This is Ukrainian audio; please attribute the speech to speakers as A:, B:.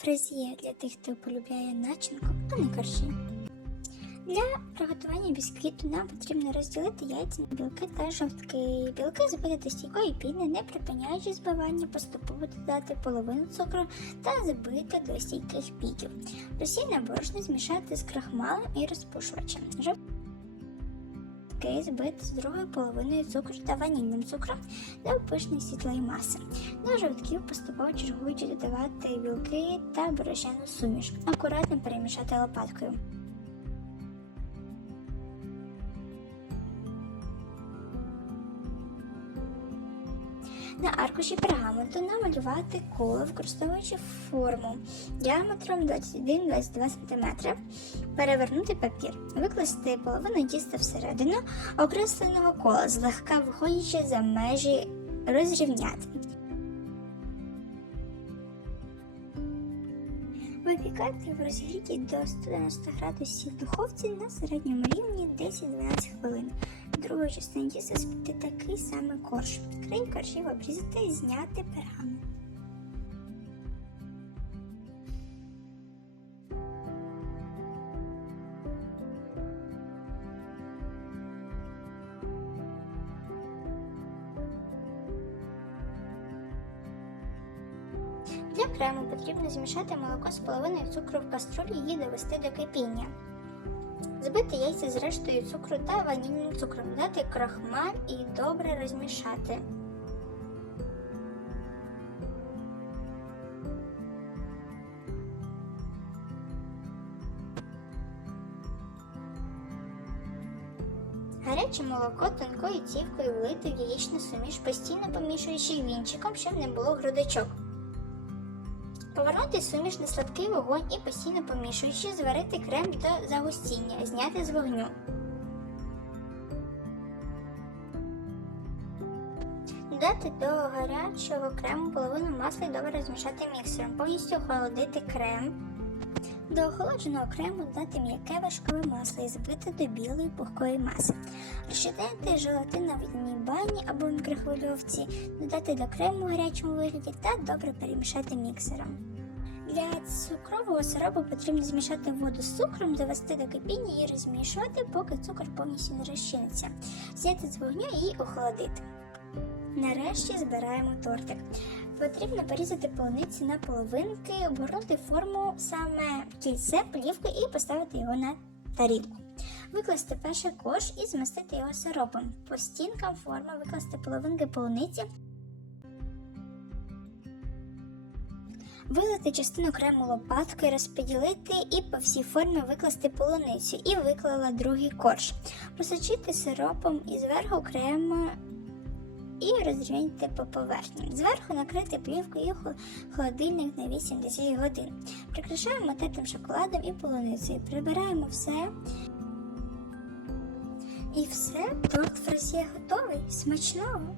A: фразія для тих, хто полюбляє начинку, а не коржі. Для приготування бісквіту нам потрібно розділити яйця на білки та жовтки. Білки збити до стійкої піни, не припиняючи збивання, поступово додати половину цукру та збити до стійких піків. Просійне борошно змішати з крахмалем і розпушувачем. Жовтки збит з другою половиною цукру та ванільним цукром до пишної світлої маси. До жовтків поступово чергуючи додавати білки та борошену суміш. Акуратно перемішати лопаткою. На аркуші пергаменту намалювати коло, використовуючи форму діаметром 21-22 см. Перевернути папір, викласти половину тіста всередину окресленого кола, злегка виходячи за межі розрівняти. Випікати в розігріті до 190 градусів духовці на середньому рівні 10-12 хвилин. В другій частині тіста спити такий самий корж. Край коржів обрізати і зняти пергамент. Для крему потрібно змішати молоко з половиною цукру в каструлі і довести до кипіння. Збити яйця з рештою цукру та ванільним цукром, дати крахмаль і добре розмішати. Гаряче молоко тонкою цівкою влити в яєчну суміш, постійно помішуючи вінчиком, щоб не було грудочок. Повернути суміш на сладкий вогонь і постійно помішуючи, зварити крем до загустіння, зняти з вогню. Додати до гарячого крему половину масла і добре розмішати міксером, повністю охолодити крем. До охолодженого крему додати м'яке вершкове масло і збити до білої пухкої маси. Розчинити желатин на водяній бані або мікрохвильовці, додати до крему у гарячому вигляді та добре перемішати міксером. Для цукрового сиропу потрібно змішати воду з цукром, довести до кипіння і розмішувати, поки цукор повністю не розчиниться. Зняти з вогню і охолодити. Нарешті збираємо тортик. Потрібно порізати полуниці на половинки, обгорнути форму саме кільце, плівку і поставити його на тарілку. Викласти перший кош і змастити його сиропом. По стінкам форми викласти половинки полуниці. Вилити частину крему лопаткою, розподілити і по всій формі викласти полуницю і виклала другий корж. Просочити сиропом і зверху крему і розрівняйте по поверхні. Зверху накрити плівкою холодильник на 8-10 годин. Прикрашаємо теплим шоколадом і полуницею. Прибираємо все. І все, торт фразє готовий. Смачного!